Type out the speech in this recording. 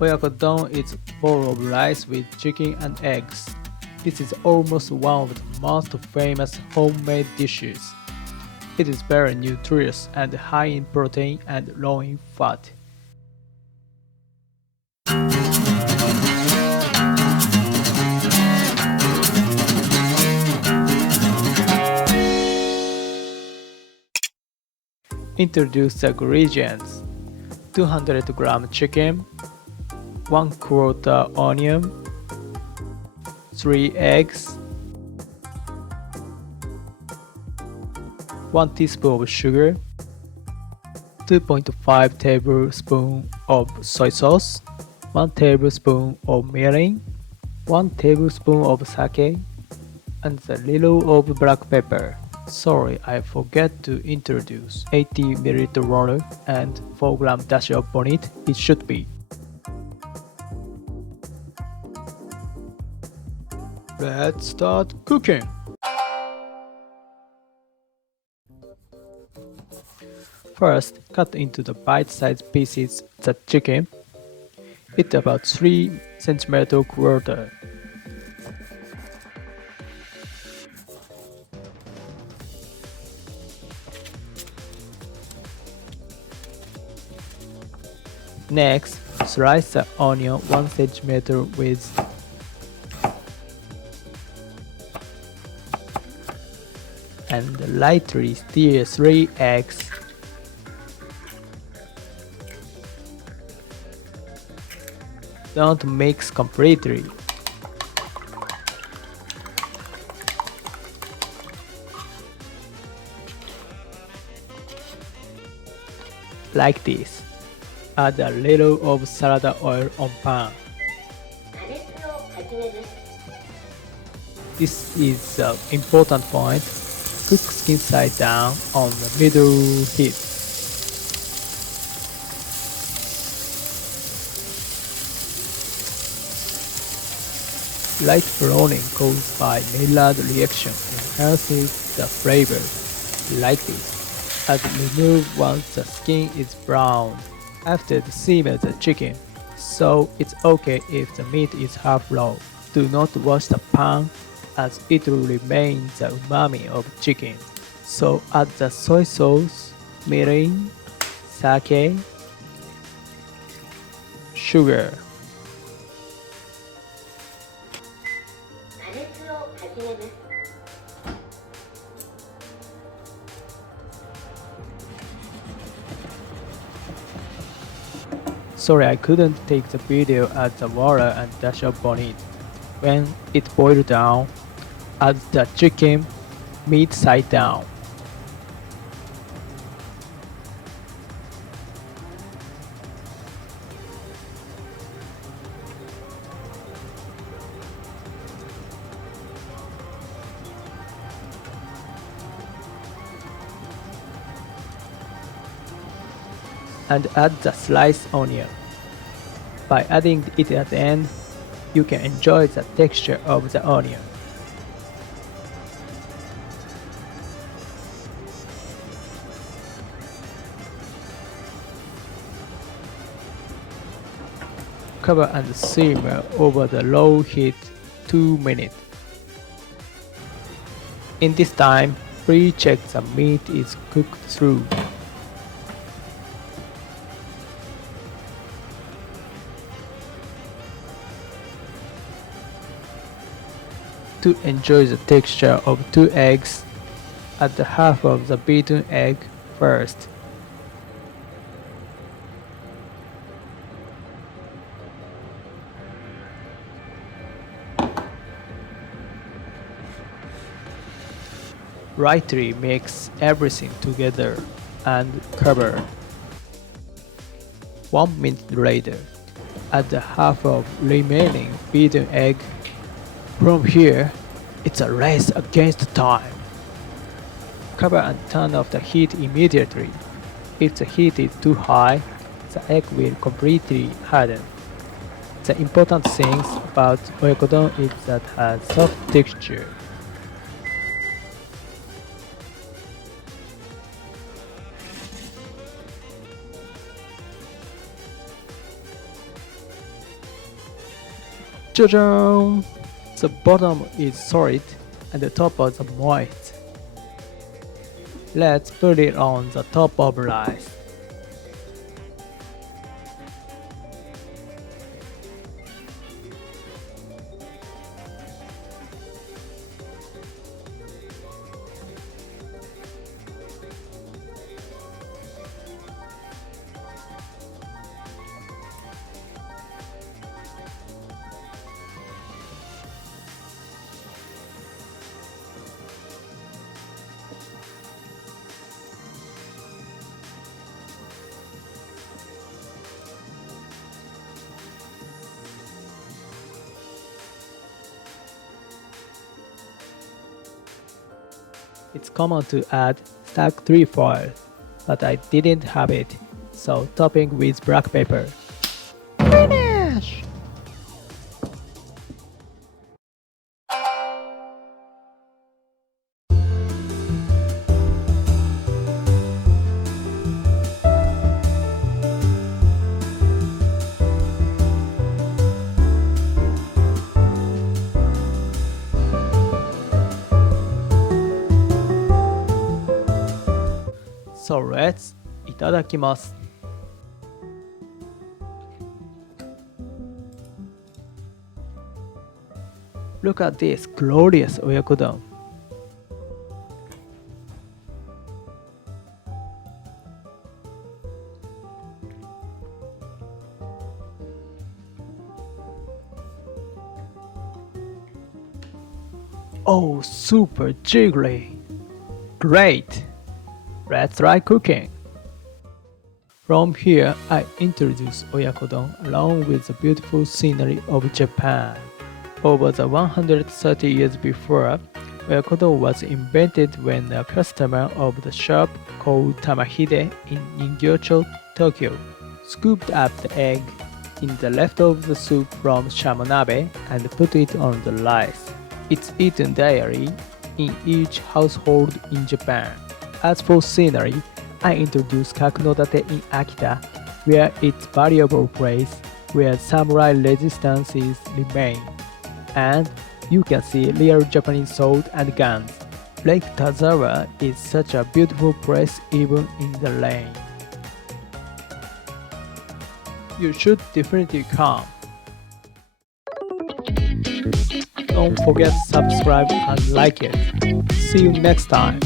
Oyako-don is a bowl of rice with chicken and eggs. This is almost one of the most famous homemade dishes. It is very nutritious and high in protein and low in fat. Introduce the ingredients: 200 g chicken, 1/4 onion, 3 eggs, 1 teaspoon of sugar, 2.5 tablespoons of soy sauce, 1 tablespoon of mirin, 1 tablespoon of sake, and a little of black pepper. Sorry, I forgot to introduce 80 ml water and 4 g dash of bonnet. It should be. Let's start cooking. First, cut into the bite-sized pieces the chicken. It's about 3 cm quarter. Next, slice the onion 1 cm width. And lightly stir 3 eggs. Don't mix completely. Like this. Add a little of salad oil on pan. This is the important point. Cook skin side down on the middle heat. Light browning caused by Maillard reaction enhances the flavor. Like this. Add remove once the skin is brown. After simmer the chicken, so it's okay if the meat is half raw. Do not wash the pan as it will remain the umami of chicken. So add the soy sauce, mirin, sake, sugar. Sorry, I couldn't take the video at the water and dash up on it. When it boiled down, add the chicken, meat side down. And add the sliced onion. By adding it at the end, you can enjoy the texture of the onion. Cover and simmer over the low heat 2 minutes. In this time, pre-check the meat is cooked through. To enjoy the texture of 2 eggs, add the half of the beaten egg first. Lightly mix everything together and cover. 1 minute later, add the half of remaining beaten egg. From here, it's a race against time. Cover and turn off the heat immediately. If the heat is too high, the egg will completely harden. The important thing about Oyakodon is that it has soft texture. Cha-chan! The bottom is solid and the top is moist. Let's put it on the top of rice. It's common to add stuck trefoil, but I didn't have it, so topping with black pepper. Finish! So let's いただきます。Look at this glorious Oyako-don. Oh, super jiggly! Great! Let's try cooking. From here, I introduce Oyakodon along with the beautiful scenery of Japan. Over the 130 years before, Oyako-don was invented when a customer of the shop called Tamahide in Ningyocho, Tokyo, scooped up the egg in the leftover soup from shamonabe and put it on the rice. It's eaten daily in each household in Japan. As for scenery, I introduce Kakunodate in Akita, where it's a valuable place where samurai resistances remain. And you can see real Japanese sword and guns. Lake Tazawa is such a beautiful place even in the rain. You should definitely come. Don't forget to subscribe and like it. See you next time.